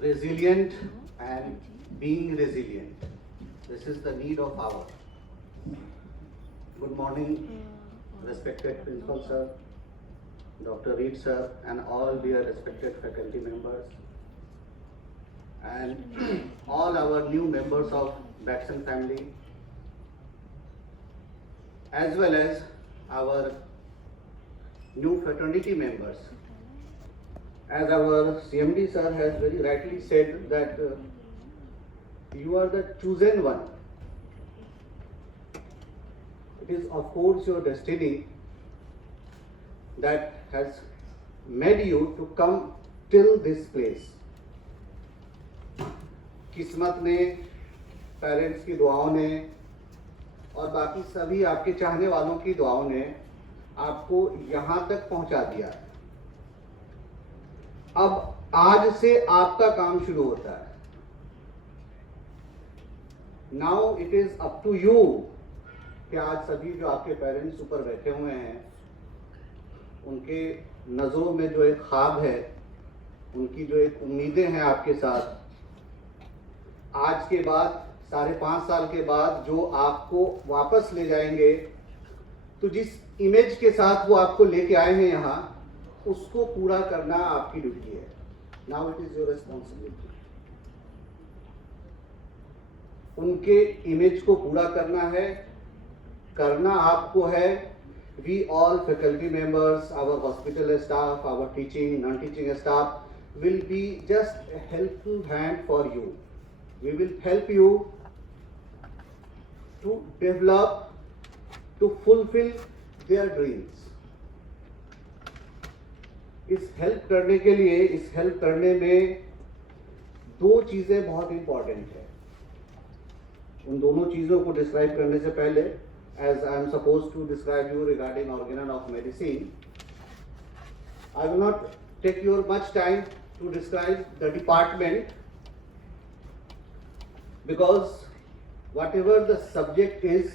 Resilient and being resilient. This is the need of hour. Good morning, respected Principal Sir, Dr. Reed Sir, and all dear respected faculty members, and all our new members of Bakson family, as well as our new fraternity members. As our CMD sir has very rightly said that you are the chosen one. It is of course your destiny that has made you to come till this place. किस्मत ने, पेरेंट्स की दुआओं ने और बाकी सभी आपके चाहने वालों की दुआओं ने आपको यहाँ तक पहुँचा दिया। अब आज से आपका काम शुरू होता है। Now it is up to you कि आज सभी जो आपके पेरेंट्स ऊपर बैठे हुए हैं, उनके नजरों में जो एक ख्वाब है, उनकी जो एक उम्मीदें हैं आपके साथ, आज के बाद 5.5 साल के बाद जो आपको वापस ले जाएंगे, तो जिस इमेज के साथ वो आपको लेके आए हैं यहाँ, उसको पूरा करना आपकी ड्यूटी है। Now it is your responsibility. उनके इमेज को पूरा करना आपको है। We all faculty members, our hospital staff, our teaching, non teaching staff will be just a helpful hand for you. We will help you to develop, to fulfill their dreams. इस हेल्प करने के लिए, इस हेल्प करने में दो चीजें बहुत इंपॉर्टेंट है। उन दोनों चीजों को डिस्क्राइब करने से पहले, as I am suppose to describe you regarding Organon of medicine, I will not take your much time to describe the department, because whatever the subject is,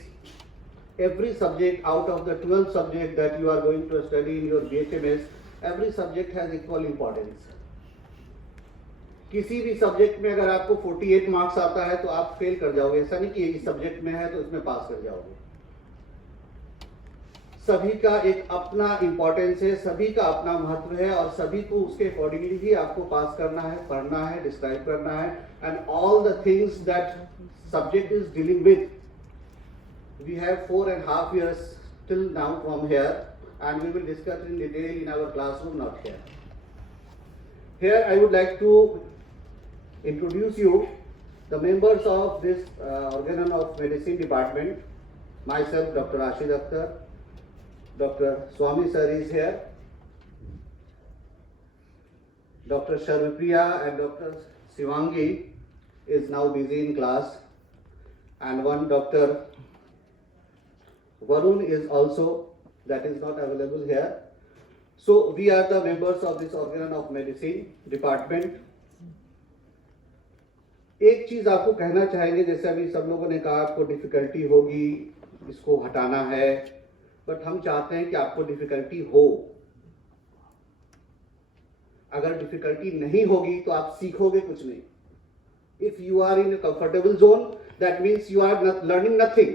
every subject out of the 12 subject that you are going to study in your BHMS, every subject has equal importance. किसी भी सब्जेक्ट में अगर आपको 48 मार्क्स आता है तो आप फेल कर जाओगे। ऐसा नहीं कि इस सब्जेक्ट में है तो इसमें पास कर जाओगे। सभी का एक अपना इंपॉर्टेंस है, सभी का अपना महत्व है, और सभी को उसके अकॉर्डिंगली ही आपको पास करना है, पढ़ना है, डिस्क्राइब करना है, and all the things that subject is dealing with. We have 4.5 years till now from here, and we will discuss in detail in our classroom, not here. Here I would like to introduce you the members of this organon of medicine department. Myself, Dr. Rashid Akhtar, Dr. Swami sir is here, Dr. Sharvipriya and Dr. Sivangi is now busy in class. And one Dr. Varun is also, that is not available here. So we are the members of this organon of medicine department. एक चीज आपको कहना चाहेंगे, जैसे अभी सब लोगों ने कहा आपको डिफिकल्टी होगी, इसको हटाना है, बट हम चाहते हैं कि आपको डिफिकल्टी हो। अगर डिफिकल्टी नहीं होगी तो आप सीखोगे कुछ नहीं। If you are in a comfortable zone, that means you are not learning nothing.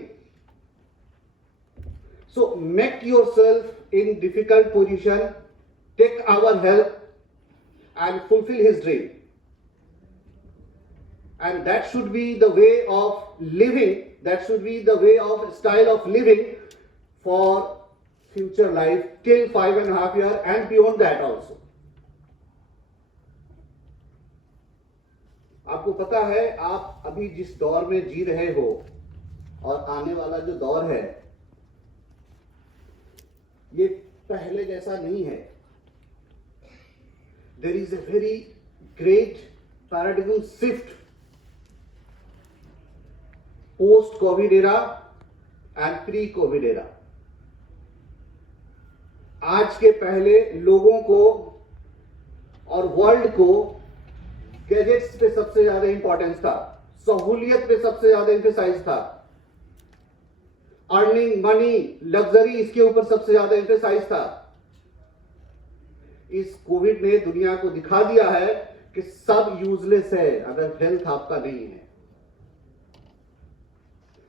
So make yourself in difficult position, take our help and fulfill his dream. And that should be the way of living, that should be the way of style of living for future life till 5.5 years and beyond that also. आपको पता है आप अभी जिस दौर में जी रहे हो और आने वाला जो दौर है, ये पहले जैसा नहीं है। There is a very great paradigm shift post COVID era and pre COVID era. आज के पहले लोगों को और वर्ल्ड को गैजेट्स पे सबसे ज्यादा इंपॉर्टेंस था, सहूलियत पे सबसे ज्यादा एम्फेसाइज था, अर्निंग मनी, लग्जरी, इसके ऊपर सबसे ज्यादा एम्फेसाइज था। इस कोविड ने दुनिया को दिखा दिया है कि सब यूजलेस है अगर हेल्थ आपका नहीं है।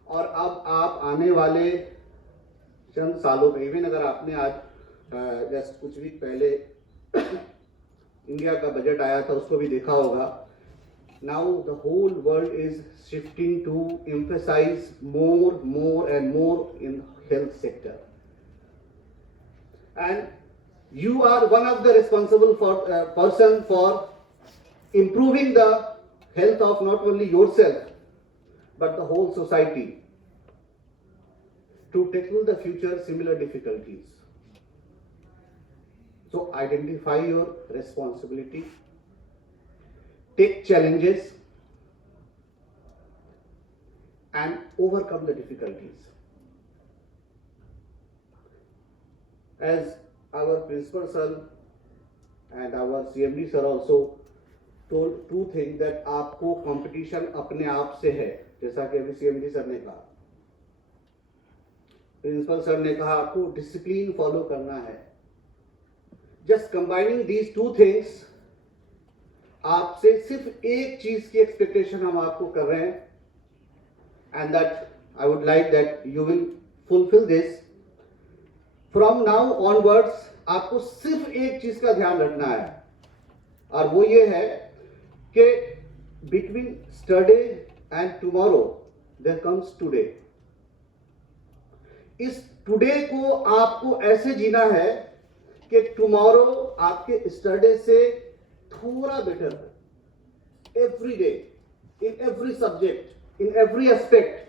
और अब आप आने वाले चंद सालों में, इवन अगर आपने आज जस्ट कुछ वीक पहले इंडिया का बजट आया था उसको भी देखा होगा, now the whole world is shifting to emphasize more and more in health sector, and you are one of the responsible person for improving the health of not only yourself but the whole society to tackle the future similar difficulties. So identify your responsibility, take challenges and overcome the difficulties. As our principal sir and our CMD sir also told two things, that आपको कंपटीशन अपने आप से है, जैसा कि अभी CMD sir ने कहा, प्रिंसिपल सर ने कहा आपको डिसिप्लिन फॉलो करना है। Just combining these two things, आपसे सिर्फ एक चीज की एक्सपेक्टेशन हम आपको कर रहे हैं, and that I would like that you will fulfil this. From now onwards आपको सिर्फ एक चीज का ध्यान रखना है, और वो ये है कि between study and tomorrow there comes today. इस टुडे को आपको ऐसे जीना है कि टुमारो आपके स्टडी से थोड़ा बेटर हो, every day, in every subject, in every aspect.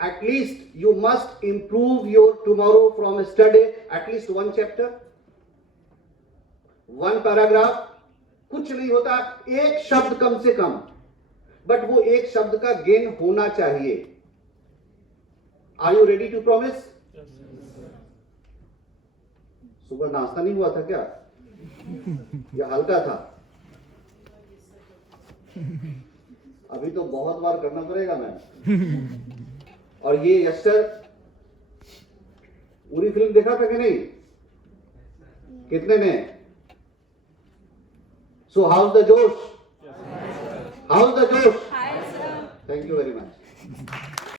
At least you must improve your tomorrow from study at least one chapter, one paragraph। कुछ नहीं होता, एक शब्द कम से कम, बट वो एक शब्द का गेन होना चाहिए। Are you ready to promise? सुबह नाश्ता नहीं हुआ था क्या? या हल्का था? अभी तो बहुत बार करना पड़ेगा मैम। और ये यस्टर पूरी फिल्म देखा था कि नहीं? कितने ने? सो हाउस द जोश? हाउस द जोश? Thank you very much.